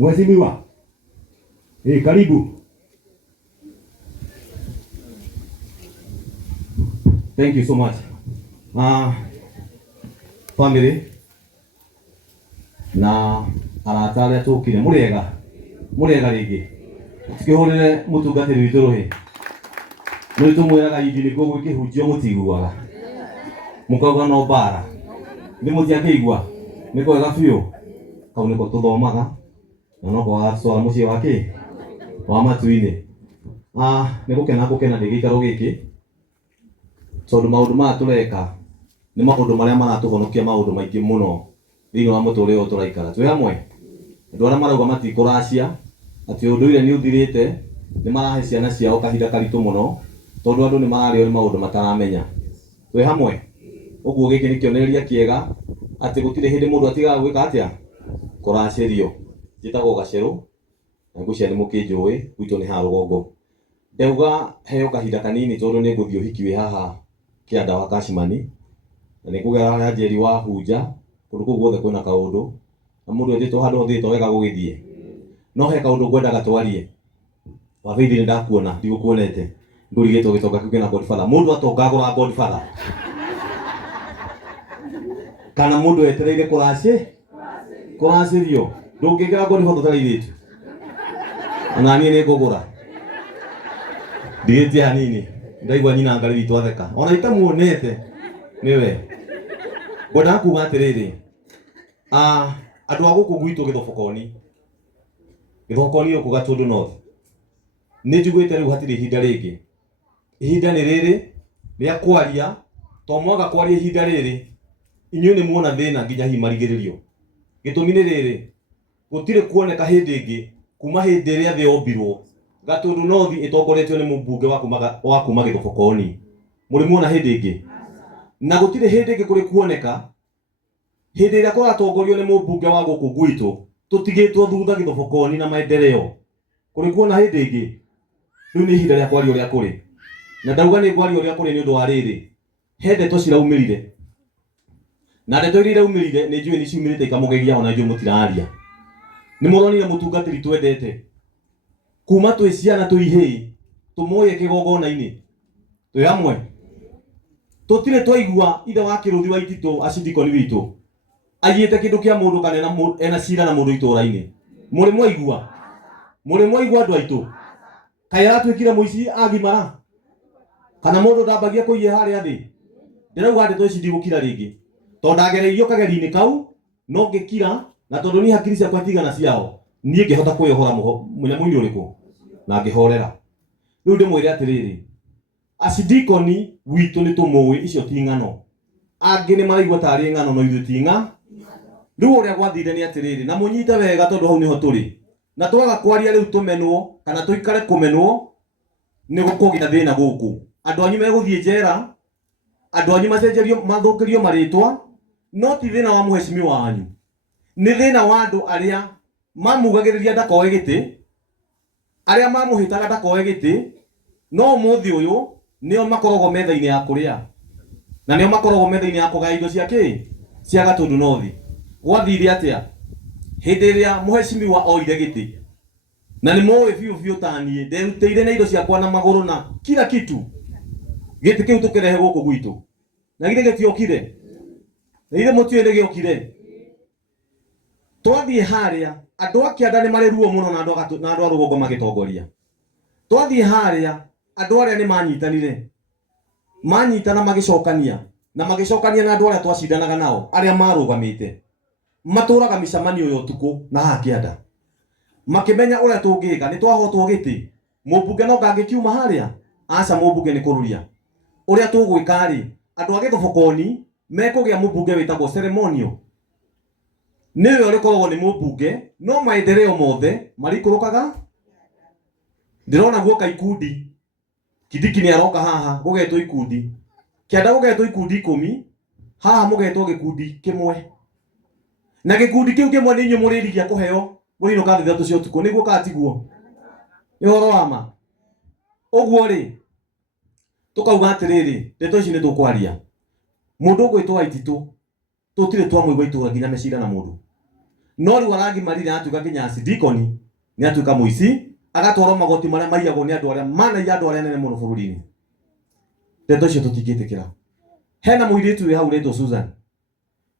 Mheshimiwa. Karibu. Thank you so much. Family na aratare tukire murega rigi tukihurire mutungatiri witu ruhi muri tumwiraga idini ko gwikihunjio mutiguaga mukauga no bara ni mutiakigua niko wega biu kau niko tuthomaga na no kwa swala mucie wake wa matuine nigukena ndigikaro giki tondu maundu ma tureka ni maundu maria maratuhonokia maundu maingi muno thiini wa muturire uyu turaikara twi hamwe andu aria marauga matikuracia ati unduire ni uthirite ni marahe ciana ciao kahinda karitu muno tondu andu ni marario ni maundu mataramenya twi hamwe uguo giki ni kionereria kiega ati gutire hindi mundu atigaga gwika atia kuracirio jitagwo gaceru na ngucia ni mukinjui gwitu ni ha rugongo ndeuga heo kahinda kanini tondu ni nguthio hiki wi haha kianda wa Kashimani na nikugera ya jeri wa hunja kundu kuu guothe kwina kaundu na mundu endetwo handu thito wega gugithie no he kaundu ngwendaga twarie wa bithi ni ndakuona ndigukuonete ndurigetwo gitonga kiu kina Godfather mundu atongagura Godfather kana mundu etereire kuracirio ndungigera Godfather taraithitu na niĩ nĩ ngũgũra ndigĩtie hanini ndaigua nyina ngari witũ atheka ona itamuonete nĩwe ngwendaga kuuga atĩrĩrĩ andũ a gũkũ gwitũ gĩthobokoni gũkũ Gatundu North nĩ njiguĩte rĩu hatirĩ ihinda rĩngĩ ihinda nĩ rĩrĩ rĩa kwaria to mwaga kwaria ihinda rĩrĩ inyuĩ nĩ muona thĩna nginya hihi marigĩrĩrio gĩtũmi nĩ rĩrĩ gũtirĩ kuoneka hĩndĩ ĩngĩ kuma hĩndĩ ĩrĩa thĩ yombirwo Gatundu North ĩtongoretio nĩ mũmbunge wa kuma gĩthobokoni mũrĩ muona hĩndĩ ĩngĩ na gũtirĩ hĩndĩ ĩngĩ kũrĩ kuoneka hĩndĩ ĩrĩa kũratongorio nĩ mũmbunge wa gũkũ gwitũ tũtigĩtwo thutha gĩthobokoni na maendeleo kũrĩ kuona hĩndĩ ĩngĩ rĩu nĩ ihinda rĩa kwaria ũrĩa kũrĩ na ndauga nĩ kwaria ũrĩa kũrĩ nĩ ũndũ wa rĩrĩ he ndeto ciraumĩrire na ndeto iria iraumĩrire nĩ njũĩ nĩ ciumĩrĩte ikamũgegia ona ithuĩ mũtiraria nĩ mũronire mũtungatĩri twendete kuma twĩ ciana twĩ ihĩĩ tũmuoye kĩgongona-inĩ twĩ hamwe tũtirĩ twaigua ithe wa kĩrũthi wa Ititũ acindikoni witũ aiyĩte kĩndũ kĩa mũndũ kana ena cira na mũndũ itũũra-inĩ mũrĩ mwaigua andũ aitũ kaĩ aratuĩkire mũici agimara kana mũndũ ndambagia kũiya harĩa thĩ ndĩrauga ndeto ici ndigũkira rĩngĩ tondũ ndagereirio kageri-inĩ kau no ngĩkira na tondũ ni hakiri ciakwa itigana ciao niĩ ngĩhota kwĩyohora mũnyamũ-inĩ ũrĩkũ na ngĩhorera rĩu ndĩmwĩre atĩrĩrĩ acindikoni witũ nĩ tũmũĩ icio ti ng'ano angĩ nĩ maraigua tarĩ ng'ano no ithuĩ ti ng'a rĩu ũrĩa gwathire nĩ atĩrĩrĩ na mũnyite wega tondũ hau nĩho tũrĩ na twaga kwaria rĩu tũmenwo kana tũikare kũmenwo nĩ gũkũgĩa thĩna gũkũ andũ anyu megũthiĩ njera andũ anyu macenjerio mathũkĩrio marĩtwa no ti thĩna wa mũheshimiwa wanyu nĩ thĩna wa andũ arĩa mamugagĩrĩria ndakoe gĩtĩ arĩa mamũhĩtaga ndakoe gĩtĩ no mũthĩ ũyũ nĩo makoragwo metha-inĩ ya kũrĩa na nĩo makoragwo metha-inĩ ya kũgaya indo cia cia Gatundu North gwathire atĩa hĩndĩ ĩrĩa mũheshimiwa oire gĩtĩ na nĩ mũĩ biũ ta niĩ nderutĩire na indo ciakwa na magũrũ na kila kitu gĩtĩ kĩu tũkĩrehe gũkũ gwitũ na githĩ gĩtiokire na githĩ mũtiũĩ nĩ gĩokire twathiĩ harĩa andũ a kĩanda nĩ marĩ ruo mũno na andũ a rũgongo magĩtongoria twathiĩ harĩa andũ arĩa nĩ manyitana magĩcokania na andũ arĩa twacindanaga nao arĩa marũgamĩte matũraga mĩcemanio yo ũtukũ na haha kĩanda makĩmenya ũrĩa tũngĩka nĩ twahotwo gĩtĩ mũmbunge no ngangĩkiuma harĩa aca mũmbunge nĩ kũruria ũrĩa tũgwĩka rĩ andũ a gĩthobokoni mekũgĩa mũmbunge wĩtagwo ceremonial nĩwe ũrĩkoragwo nĩ mũmbunge no maendeleo mothe marĩikũrũkaga ndĩrona guoka ikundi Kidiki nĩ aroka haha gũgetwo ikundi kĩanda gũgetwo ikundi 10 haha mũgetwo gĩkundi kĩmwe na gĩkundi kĩu kĩmwe nĩ inyuĩ mũrĩrigia kũheo mũrino ka thithatũ cia ũtukũ nĩguo katiguo nĩ ũhoro wa ma ũguo rĩ tukauga atĩrĩrĩ ndeto ici nĩ tũkwaria mũndũ ũgwĩtwo wa Ititũ tũtirĩ twamũigua itũra nginya mecira na mũndũ no ri warangi marire atuka kinyasi dikoni ni atuka muici agatwaro magoti maria maiyagwo ni andu aria mana andu aria nene muno bururi-ini. Ndeto cio tutingitikira. Hena muiritu wi hau reto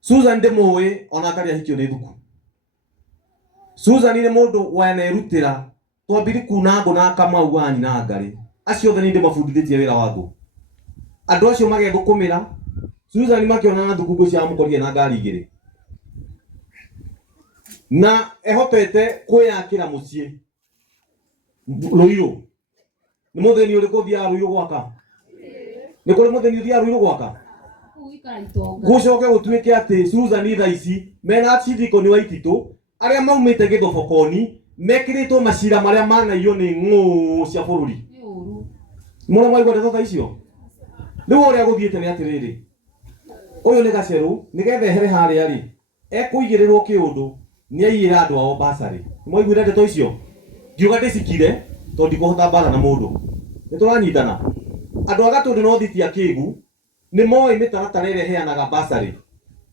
Susan ndimuwi ona kari ahikio ni thuku. Susan ni mundu wanerutira twambiri kuna ngo na Kamau wani na Ngari acio othe ni ndimabundithitie wira wa ngo. Andu acio magethukumira Susan makiona na thuku ngo cia mukorire na ngari igiri na ehotete kwiyakira mucii Ruiru. Ni mutheni uriku thia Ruiru gwaka? Ni kuri mutheni thia Ruiru gwaka? Gucoke gutuike ati Susan thaa ici mena cidiko ni waititu aria maumite githobokoni mekiritwo macira maria manaio ni ng'uu cia bururi. Muno mwaigua ndeto ta icio. Riu uria guthiite ni atiriri, uyu ni Gaceru nigetha ehere haria ri ekuigirirwo kiundu ni aiyira andu ao basari. Mwaiguire ndeto icio? Ndiuga ndicikire tondu ndikuhota bara na mundu. Nituranyitana. Andu agatundu no thitia kigu ni moi mitaratara ire heanaga basari.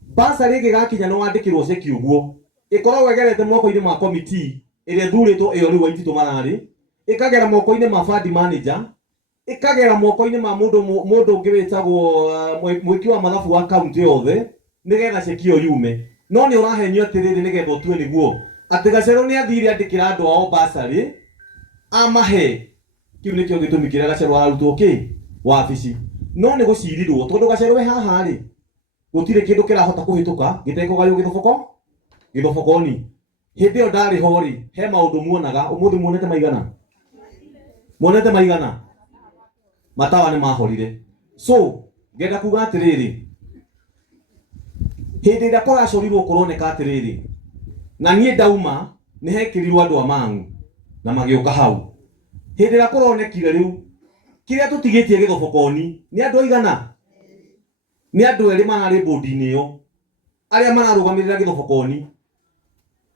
Basari gigakinya no wandikirwo ceki uguo ikoragwo egerete moko-ini ma committee ire thuritwo iyo riu Waititu marari, ikagera moko-ini ma fund manager, ikagera moko-ini ma mundu ungi witagwo mwiki wa mathabu wa county yothe nigetha ceki iyo yume. No ni urahenyo atiriri nigetha utue niguo ati Gaceru ni athire andikira andu ao basari amahe. Kiu nikio gitumi kiria Gaceru ararutwo ki wabici. No ni gucirirwo tondu Gaceru we haha ri gutire kindu kirahota kuhituka gitekugayo githobokoni. Hindi yo ndari ho ri he maundu muonaga umuthi muonete maigana? Muonete maigana? Matawa ni mahorire. So ngenda kuga atiriri, hindi ria kuracorirwo kuroneka atiriri na nie ndauma ni hekirirwo andu amangu na magiuka hau. Hindi ria kuronekire riu kiria tutigitie githobokoni ni andu aigana? Ni andu eri marari bodi-ini iyo aria mararugamirira githobokoni.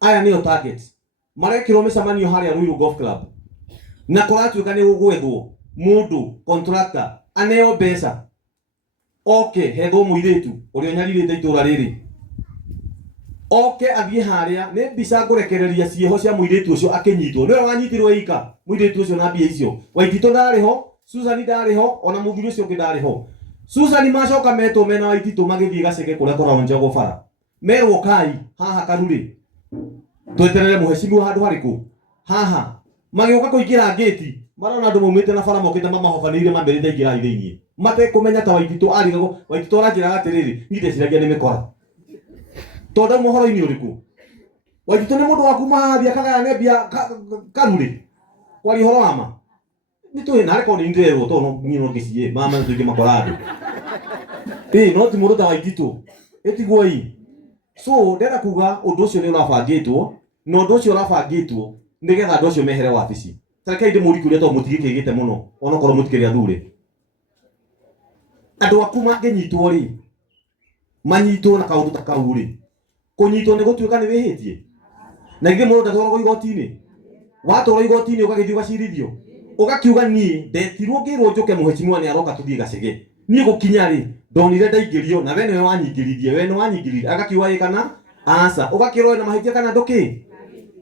Aya niyo target marekirwo micemanio haria Ruiru Golf Club na kuratuika ni gugwethwo mundu contractor aneo mbeca oke hetho muiritu uria nyaririte itura riri oke athie haria ni mbica ngurekereria cieho cia muiritu ucio akinyitwo. Niwe wanyitirwo ika muiritu ucio na mbia icio. Waititu ndariho, Susan ndariho, ona muthuri ucio ungi ndariho. Susan macoka metwo mena Waititu magithie Gacege kuria kuraonja gofara merwo kai haha Karuri tweterere muheshimiwa handu hariku haha magioka kuingira gate marona andu maumite na bara mokite mamahobanire mambirite ingira thiini mate kumenya ta Waititu arigago Waititu aranjira atiriri ngite ciragia ni mikora tondu muhoro-ini uriku Waititu ni mundu waku mathia kagaya nebia Karuri kwari horo ama ni tu na reko ni ndirwo to no ngino ngicie mama tuige makorado no ti mundu ta Waititu etigwo ii. So ndenda kuga undu ucio ni urabangitwo na undu ucio urabangitwo nigetha andu acio mehere wabici. Tareke ndi murikuria to mutigikigite muno ona korwo mutikiri athure. Andu aku manginyitwo ri manyitwo na kaundu ta kau ri kunyitwo ni gutuika ni wihitie na ingi mundu ndatwaragwo igoti-ini. Watwarwo igoti-ini ugagithio gacirithio ugakiuga nie ndetirwo ngirwo njuke muheshimiwa ni aroka tuthie Gacege nie gukinya ri ndonire ndaingirio na we niwe wanyingiririe we ni wanyingiririe agakiuga ikana aca ugakirwo na mahitia kana nduki.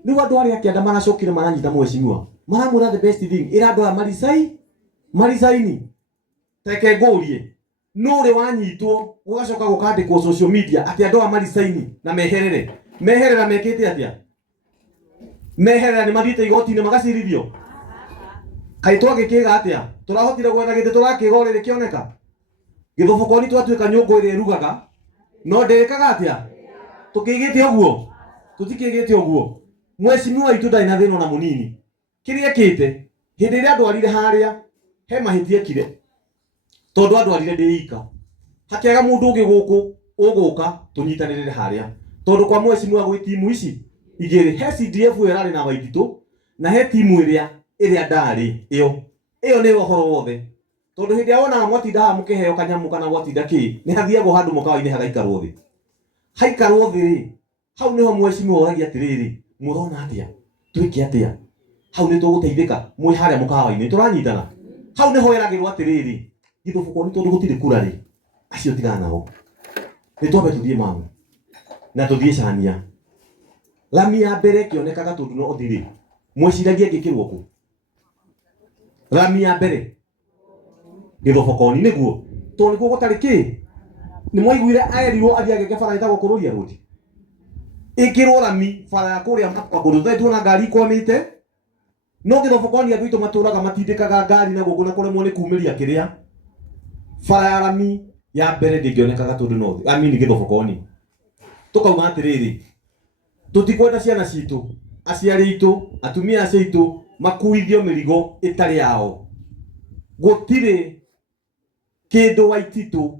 Riu andu aria kianda maracokire maranyita muheshimiwa maramura the best thing ira andu a marisaini teke ngurie no ri wanyitwo ugacoka gukandikwo social media ati andu a marisaini na meherera mekite atia meherera ni mathite igoti-ini magacirithio. Kai twagikiga atia turahotire gwetha gite turakiga uri kioneka githobokoni twatuika nyungu iri rugaga no ndirikaga atia tukigite uguo tutikigite uguo. Mheshimiwa waitu ndai na thina na munini kiria kite hindi ria ndwarire haria he mahitie kire tondu andwarire ndiika hakiaga mundu ungi guku uguka tunyitanirire haria tondu kwa mheshimiwa gwi timu ici igiri he CDF irari na Waititu na he timu iria ndari iyo ni uhoro wothe tondu hindi aona mwatinda mukiheo kanyamu kana gwatinda ki ni hathiagwo handu mukawa-ini hagaikarwo thi haikarwo thi ri hau niho mheshimiwa oragia atiriri murona atia twike atia hau ni tuguteithika mwi haria mukawa-ini turanyitana hau niho eragirwo atiriri githobokoni tondu gutire kura ri acio tigana nao ni twambe tuthie mamu na tuthie cania Rami ya mbere kĩonekaga tondũ no thiri mwĩciragia ngĩkĩrwo kũ rami ya mbere gĩthobokoni nĩguo tondũ nĩguo gũtarĩ kĩ nĩ mwaiguire aerirwo athiĩ agĩke bara ĩtagwo Kũrũria road ĩkĩrwo rami bara ya kũrĩa makũndũ tũrĩa tuona ngari ikwamĩte no gĩthobokoni andũ aitũ matũraga matindĩkaga ngari na gũkũ na kũremwo nĩ kumĩria kĩrĩa bara ya rami ya mbere ndĩngĩonekaga tondũ no rami nĩ gĩthobokoni tũkauma atĩrĩrĩ tutikwenda ciana citũ aciari aitũ atumia aitũ makuithio mĩrigo ĩtarĩ yao gũtirĩ kĩndũ Waititũ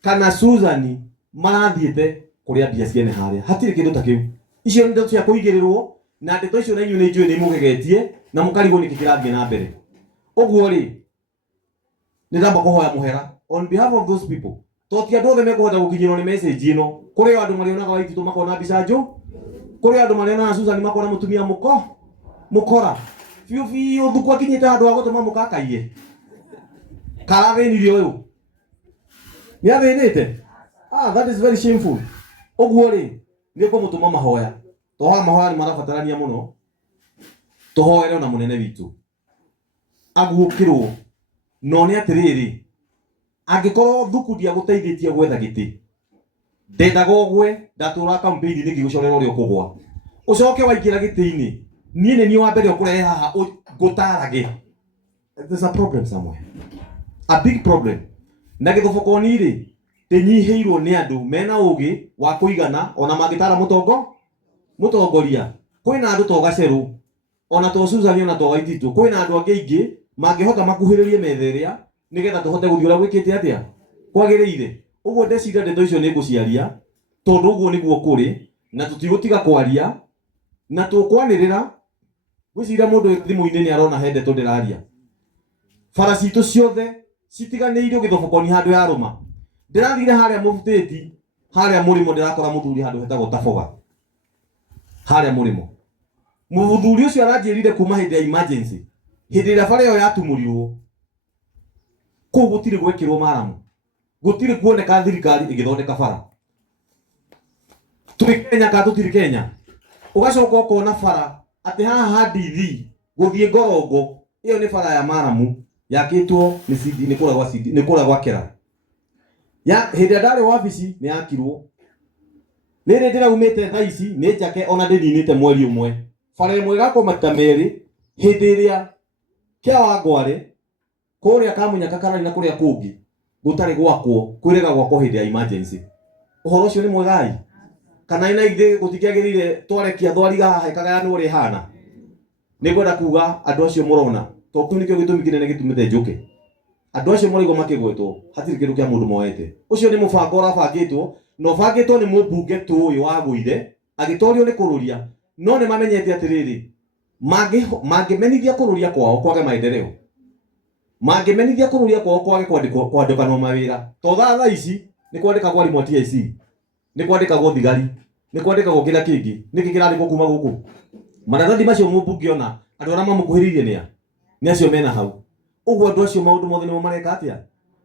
kana Suzani marathiĩte kũrĩa mbia ciene harĩa hatirĩ kĩndũ ta kĩu icio nĩ ndeto cia kũigĩrĩrwo na ndeto icio na inyuĩ nĩ njũĩ nĩ mũgegetie na mũkarigwo nĩkĩ kĩrathiĩ na mbere ũguo rĩ nĩ ndamba kũhoya mũhera on behalf of those people toti andũ othe mekũhota gũkinyĩrwo nĩ message ĩno kũrĩ andũ marĩonaga Waititũ makona mbica njũ kũrĩ andũ marĩonaga Suzani makona mũtumia mũkora biũ thuku akinyĩte handũ ha gũtũma mũkakaie karathĩnirie ũyũ nĩ athĩnĩte that is very shameful ũguo rĩ nĩ kũmũtũma mahoya toha mahoya nĩ marabatarania mũno tũhoere ona mũnene witũ aguũkĩrwo no nĩ atĩrĩrĩ angĩkorwo thuku ndiagũteithĩtie gwetha gĩtĩ ndendaga ũgwe ndatũra campaign nĩ gĩgũcorera ũrĩa ũkũgwa ũcoke waingĩra gĩtĩ-inĩ niĩ nĩ niĩ wa mbere ũkũrehe haha ngũtarage there's a problem somewhere a big problem na gĩthobokoni rĩ ndĩnyihĩirwo nĩ andũ mena ũgĩ wa kũigana ona mangĩtara mũtongoria kwĩna andũ to Gacerũ ona to Suzani ona to Waititũ kwĩna andũ angĩ aingĩ mangĩhota makuhĩrĩrie metha ĩrĩa nĩgetha tũhote gũthiĩ ũrĩa gwĩkĩte atĩa kwagĩrĩire ũguo ndeciria ndeto icio nĩ ngũciaria tondũ ũguo nĩguo kũrĩ na tũtigũtiga kwaria na tũkwanĩrĩra gwĩciria mũndũ thimũ-inĩ nĩ arona he ndeto ndĩraria bara citũ ciothe citiganĩirio gĩthobokoni handũ ya rũma ndĩrathire harĩa mũbutĩti harĩa mũrĩmo ndĩrakora mũthuri handũ hetagwo Taboga harĩa mũrĩmo mũthuri ũcio aranjĩrire kuma hĩndĩ ya emergency hĩndĩ ĩrĩa bara ĩyo yatumũrirwo kũu gũtirĩ gwekĩrwo maramu gũtirĩ kuoneka thirikari ĩgĩthondeka bara tũrĩ Kenya ka tũtirĩ Kenya ũgacoka ũkona bara atĩ haha hadithi gũthiĩ Ngorongo ĩyo nĩ bara ya maramu yakĩtwo nĩ CD nĩ kũrĩa gwa Kera ya hĩndĩ ndarĩ wabici nĩ yakirwo rĩrĩ ndĩraumĩte thaa ici nĩ njake ona ndĩninĩte mweri ũmwe bara ĩmwe ĩgakũmata merĩ hĩndĩ ĩrĩa kĩa Wangware kũrĩa Kamunyaka Karari na kũrĩa kũngĩ gũtarĩ gwakwo kwĩrĩga gwakwo hĩndĩ ya emergency ũhoro ũcio nĩ mwegai kana ina ithe gũtikĩagĩrĩire twarekia thwariga haha ĩkagayana ũrĩa ihana nĩ ngwenda kuga andũ acio mũrona to kĩu nĩkĩo gĩtũmi kĩnene gĩtũmĩte njũke andũ acio mũraigo makĩgwetwo hatirĩ kĩndũ kĩa mũndũ moete ũcio nĩ mũbango ũrabangĩtwo na ũbangĩtwo nĩ mũmbunge tũũyũ wagũire agĩtorio nĩ Kũrũria no nĩ mamenyete atĩrĩrĩ mangĩmenithia Kũrũria kwao kwage maendeleo mangĩmenithia Kũrũria kwao kwage kwandĩkanwo mawĩra to thaa ici nĩ kwandĩkagwo arimũ a TIC nĩ kwandĩkagwo thigari nĩ kwandĩkagwo kĩrĩa kĩngĩ nĩkĩ kĩrandĩkwo kuma gũkũ maratathi macio mũmbunge ona andũ arĩa mamũkuhĩrĩirie nĩ acio mena hau ũguo andũ acio maũndũ mothe nĩmo mareka atĩa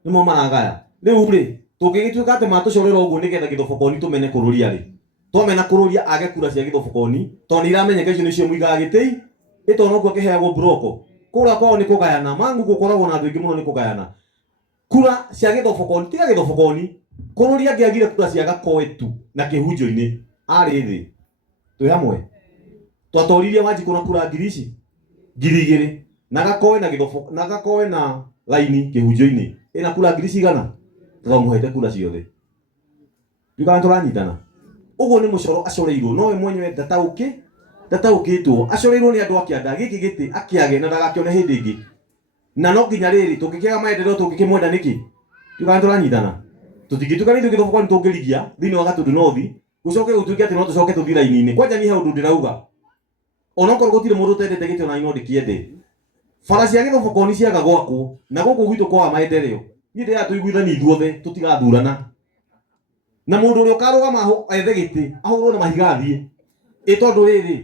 nĩmo maragaya rĩu rĩ tũngĩgĩtuĩka atĩ matũcorera ũguo nĩgetha gĩthobokoni tũmene Kũrũria rĩ twamena Kũrũria age kura cia gĩthobokoni to nĩ iramenyeka icio nĩcio mũigaga gĩtĩ ĩtona ũguo kĩheagwo broko kũrĩa kwao nĩ kũgayana mangu gũkoragwo na andũ aingĩ mũno nĩ kũgayana kura cia gĩthobokoni tiga gĩthobokoni Kũrũria angĩagire kura cia Gakoe tu na kĩhunjio-inĩ arĩ thĩ twĩ hamwe twatoririe Wanjikũ na kura ngiri ici ngiri igĩrĩ na Gakoe na gĩthobokoni na Gakoe na laini kĩhunjio-inĩ ĩna kura ngiri cigana tũkamũhete kura ciothe ndukana tũranyitana ũguo nĩ mũcoro acoreirwo nowe mwenyewe ndataũkĩtwo acoreirwo nĩ andũ a kĩanda gĩkĩ gĩtĩ akĩage na ndagakĩone hĩndĩ ĩngĩ na no nginya rĩrĩ tũngĩkĩaga maendeleo tũngĩkĩmwenda nĩkĩ ndukana tũranyitana tũtingĩtuĩka nĩ gĩthobokoni tũngĩrigia thĩinĩ wa Gatũndũ North gũcoke gũtuĩke atĩ no tũcoke tũthiĩ raini-inĩ kwanja niĩ haũndũ ndĩrauga onokorwo gũtirĩ mũndũ ũtendete gĩtĩ ona no ndĩkĩende bara cia gĩthobokoni ciaga gwakwo na gũkũ gwitũ kwa maendeleo niĩ ndĩrenda tũiguithanie ithuothe tũtigathurana na mũndũ ũrĩa ũkarũgama ethe gĩtĩ ahũrwo na mahiga athiĩ tondũ rĩrĩ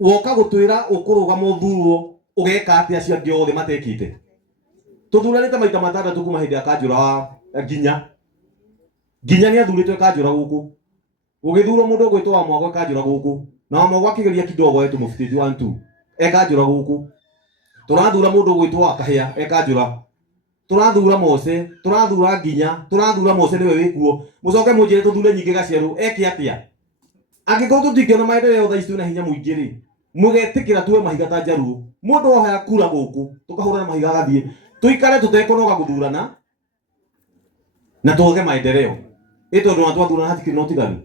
woka gũtwĩra ũkũrũgama ũthurwo ũgeka atĩ acio angĩ othe matekĩte tuthuranĩte maita matandatũ kuma hĩndĩ ya Kanjũra wa nginya nĩ athurĩtwo Kanjũra gũkũ Ugithuro mundu gwitwa wa mwako kanjura guku na wa mwako akigeria kidogo yetu mufititi 1 2 ekanjura guku turathura mundu gwitwa akahia ekanjura turathura Mose turathura Nginya turathura Mose niwe wikuo mucoke munjire tuthure nyingi gaciaru eke atia angikorwo tutingiona maendeleo tha ici na hinya muingi ri mugetikira tuwe mahiga ta njaruo mundu ohaya kura guku tukahurana mahiga gathie tuikare tutekunoga guthurana na tuoge maendeleo ito ndo twathurana hatikiri no tigani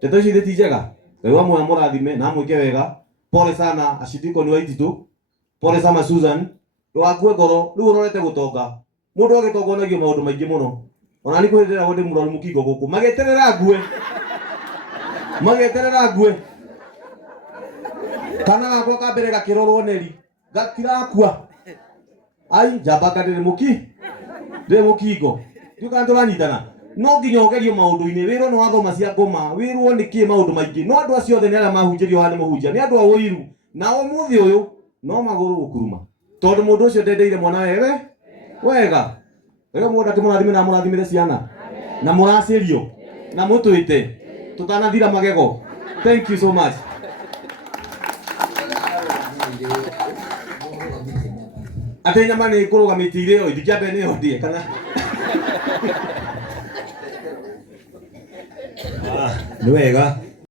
teto ici thiti njega ngai amwe amurathime na amwike wega pole sana ashidiko ni waititu pole sana Susan ndwakue ngoro riu urorete gutonga mundu agitongonagio maundu maingi muno ona ni kwirira ndi muraru mukingo guku mageterera ngue kana gakwa kambere gakirorwo neri gatirakua ai njamba kadire mukingo ndukanduranyitana no nginya ogerio maundu-ini wiro ni wathoma cia ngoma wirwo niki maundu maingi no andu acio othe ni aria mahunjirio hani muhunjia ni andu a uiru na umuthi uyu no maguru gukuruma tondu mundu ucio ndendeire mwana wewe wega mundu akimurathime na murathimire ciana na muracirio na mutwite tutanathira magego. Thank you so much. Ate nyama ni kurugamiti irio ithikiambe ni ondie kana ni wega